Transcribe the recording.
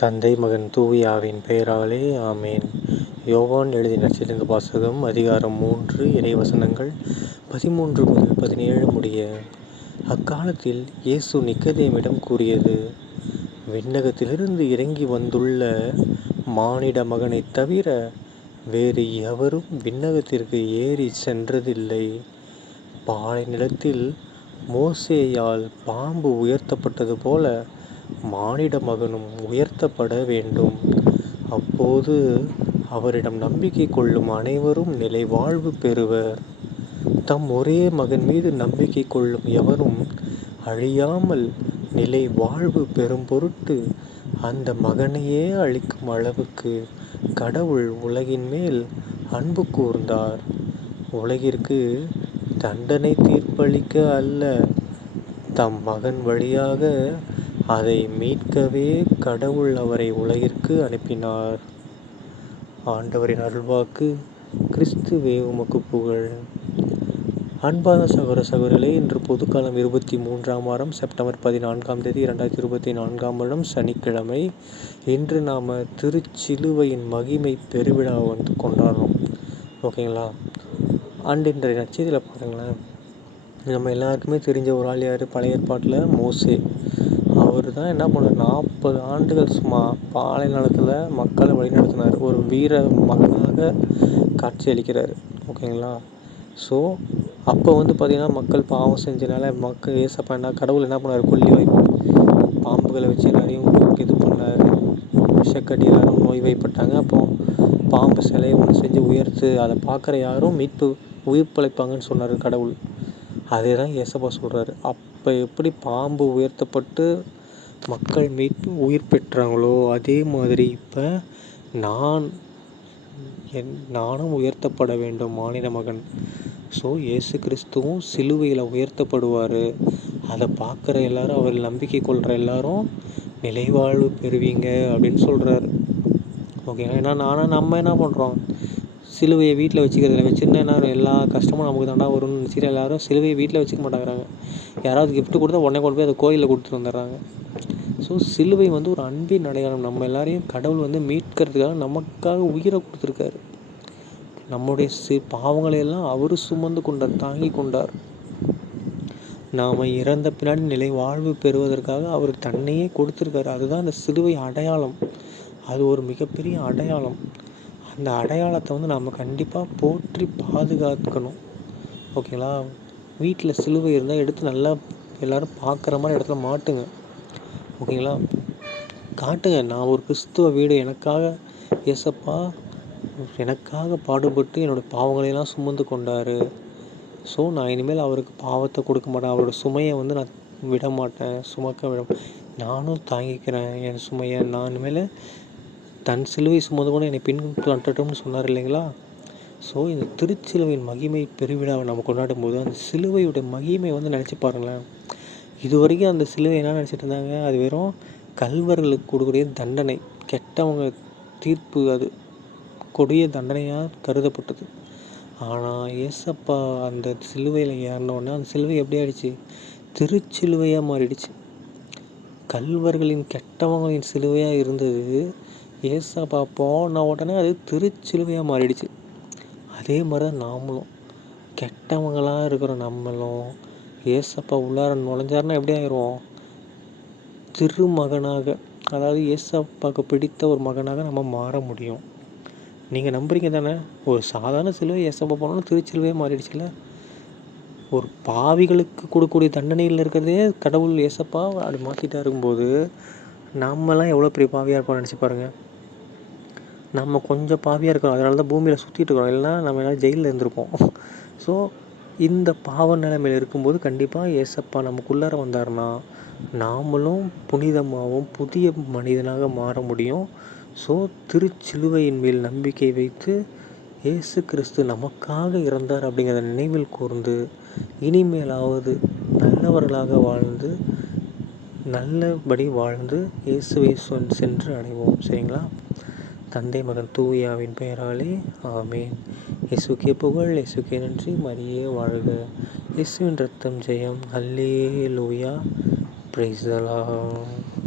தந்தை மகன் தூயாவின் பெயராலே ஆமேன். யோவான் எழுதிய நற்செய்தியிலிருந்து வாசகம். அதிகாரம் 3 இறைவசனங்கள் 13 முதல் 17 முடிய. அக்காலத்தில் இயேசு நிக்கதேமிடம் கூறியது: விண்ணகத்திலிருந்து இறங்கி வந்துள்ள மானிட மகனைத் தவிர வேறு எவரும் விண்ணகத்திற்கு ஏறி சென்றதில்லை. பாலை நிலத்தில் மோசேயால் பாம்பு உயர்த்தப்பட்டது போல மானிட மகனும் உயர்த்தப்பட வேண்டும். அப்போது அவரிடம் நம்பிக்கை கொள்ளும் அனைவரும் நிலை வாழ்வு பெறுவர். தம் ஒரே மகன் மீது நம்பிக்கை கொள்ளும் எவரும் அழியாமல் நிலை வாழ்வு பெறும் பொருட்டு அந்த மகனையே அளிக்கும் அளவுக்கு கடவுள் உலகின் மேல் அன்பு கூர்ந்தார். உலகிற்கு தண்டனை தீர்ப்பளிக்க அல்ல, தம் மகன் வழியாக அதை மீட்கவே கடவுள் அவரை உலகிற்கு அனுப்பினார். ஆண்டவரின் அருள்வாக்கு. கிறிஸ்துவே உமக்கு புகழ். அன்பான சகோதர சகோதரிகளே, இன்று பொதுக்காலம் 23ஆம் வாரம் செப்டம்பர் 14ஆம் தேதி 2024ஆம் வருடம் சனிக்கிழமை. இன்று நாம் திருச்சிலுவையின் மகிமை பெருவிழா கொண்டாடுறோம். ஓகேங்களா? இன்றைய நற்செய்தியில் பாருங்களேன், நம்ம எல்லாருக்குமே தெரிஞ்ச ஒரு ஆள் யார்? பழைய ஏற்பாட்டில் மோசே. அவர் தான் என்ன பண்ணார்? 40 ஆண்டுகள் சும்மா பாலை நிலத்தில் மக்களை வழிநடத்தினார். ஒரு வீர மகனாக காட்சி அளிக்கிறார். ஓகேங்களா? ஸோ அப்போ பார்த்திங்கன்னா மக்கள் பாவம் செஞ்சனால ஏசப்பா கடவுள் என்ன பண்ணார்? பாம்புகளை வச்சு எல்லாரையும் இது பண்ணார். விஷக்கடி எல்லாரும் நோய் வைப்பட்டாங்க. அப்போ பாம்பு சிலையை ஒன்று செஞ்சு உயர்த்து அதை பார்க்குற யாரும் உயிர் பிழைப்பாங்கன்னு சொன்னார் கடவுள். அதே தான் ஏசப்பா சொல்கிறாரு. அப்போ எப்படி பாம்பு உயர்த்தப்பட்டு மக்கள் மீட்பு உயிர் பெற்றாங்களோ அதே மாதிரி இப்போ நானும் உயர்த்தப்பட வேண்டும், மானிட மகன். ஸோ இயேசு கிறிஸ்துவும் சிலுவையில் உயர்த்தப்படுவார். அதை பார்க்குற எல்லாரும், அவர் நம்பிக்கை கொள்கிற எல்லாரும் நிலைவாழ்வு பெறுவீங்க அப்படின்னு சொல்கிறாரு. ஓகேங்களா? ஏன்னா நம்ம என்ன பண்ணுறோம்? சிலுவையை வீட்டில் வச்சுக்கிறதில்ல. வச்சுருந்தா எல்லா கஷ்டமும் நமக்கு தாண்டா வரும்னு நினச்சிட்டு எல்லாரும் சிலுவையை வீட்டில் வச்சுக்க மாட்டேங்கிறாங்க. யாராவது கிஃப்ட் கொடுத்தா உடனே கொண்டு போய் அதை கோயிலில் கொடுத்துட்டு வந்துடுறாங்க. ஸோ சிலுவை ஒரு அன்பின் அடையாளம். நம்ம எல்லாரையும் கடவுள் மீட்கிறதுக்காக நமக்காக உயிரை கொடுத்துருக்காரு. நம்முடைய பாவங்களையெல்லாம் அவர் சுமந்து கொண்டார், தாங்கி கொண்டார். நாம் இறந்த பின்னாடி நிலை வாழ்வு பெறுவதற்காக அவர் தன்னையே கொடுத்துருக்காரு. அதுதான் அந்த சிலுவை அடையாளம். அது ஒரு மிகப்பெரிய அடையாளம். அந்த அடையாளத்தை நாம் கண்டிப்பாக போற்றி பாதுகாக்கணும். ஓகேங்களா? வீட்டில் சிலுவை இருந்தால் எடுத்து நல்லா எல்லோரும் பார்க்குற மாதிரி இடத்துல மாட்டுங்க. ஓகேங்களா? காட்டுங்க, நான் ஒரு கிறிஸ்துவ வீடு, ஏசப்பா எனக்காக பாடுபட்டு என்னோடய பாவங்களையெல்லாம் சுமந்து கொண்டார். ஸோ நான் இனிமேல் அவருக்கு பாவத்தை கொடுக்க மாட்டேன். அவரோட சுமையை நான் விட மாட்டேன், நானும் தாங்கிக்கிறேன் என் சுமையை. நான் இனிமேல் தன் சிலுவை சுமந்து கூட என்னை பின்பற்றட்டும்னு சொன்னார் இல்லைங்களா? ஸோ இந்த திருச்சிலுவையின் மகிமை பெருவிழாவை நம்ம கொண்டாடும் போது அந்த சிலுவையுடைய மகிமை நினச்சி பாருங்களேன். இது வரைக்கும் அந்த சிலுவை என்ன நினச்சிட்டு இருந்தாங்க? அது வெறும் கல்வர்களுக்கு கொடுக்கக்கூடிய தண்டனை, கெட்டவங்க தீர்ப்பு, அது கொடிய தண்டனையாக கருதப்பட்டது. ஆனால் ஏசப்பா அந்த சிலுவையில் ஏறினோடனே அந்த சிலுவை எப்படி ஆயிடுச்சு? திருச்சிலுவையாக மாறிடுச்சு. கல்வர்களின் கெட்டவங்களின் சிலுவையாக இருந்தது, ஏசப்பா போன உடனே அது திருச்சிலுவையாக மாறிடுச்சு. அதே மாதிரி தான் நாமளும், கெட்டவங்களாக இருக்கிற நம்மளும் ஏசப்பா உள்ளார நுழைஞ்சாருன்னா எப்படி ஆயிடுவோம்? திருமகனாக, அதாவது ஏசப்பாவுக்கு பிடித்த ஒரு மகனாக நம்ம மாற முடியும். நீங்கள் நம்புறீங்க தானே? ஒரு சாதாரண சிலுவை ஏசப்பா போனாலும் திருச்சிலுவையே மாறிடுச்சுல. ஒரு பாவிகளுக்கு கொடுக்கக்கூடிய தண்டனையில் இருக்கிறதே கடவுள் ஏசப்பா அப்படி மாற்றிட்டா இருக்கும்போது நம்மலாம் எவ்வளோ பெரிய பாவியாக இருப்போம்னு நினச்சி பாருங்கள். நம்ம கொஞ்சம் பாவியாக இருக்கிறோம், அதனால தான் பூமியில் சுற்றிட்டு இருக்கிறோம். இல்லைனா நம்ம எல்லாம் ஜெயிலில் இருந்திருப்போம். ஸோ இந்த பாவ நிலைமையில் இருக்கும்போது கண்டிப்பாக ஏசப்பா நமக்குள்ளார வந்தார்னா நாமளும் புனிதமாகவும் புதிய மனிதனாக மாற முடியும். ஸோ திருச்சிலுவையின் மேல் நம்பிக்கை வைத்து இயேசு கிறிஸ்து நமக்காக இறந்தார் அப்படிங்கிறத நினைவில் கூர்ந்து இனிமேலாவது நல்லவர்களாக வாழ்ந்து நல்லபடி வாழ்ந்து இயேசுவை சென்று அடைவோம். சரிங்களா? தந்தை மகன் தூயாவின் பெயராலே ஆமேன். இயேசுக்கே புகழ், இயேசுக்கே நன்றி, மரியே வாழ்க. இயேசுவின் ரத்தம் ஜெயம். அல்லேலூயா. Praise the Lord.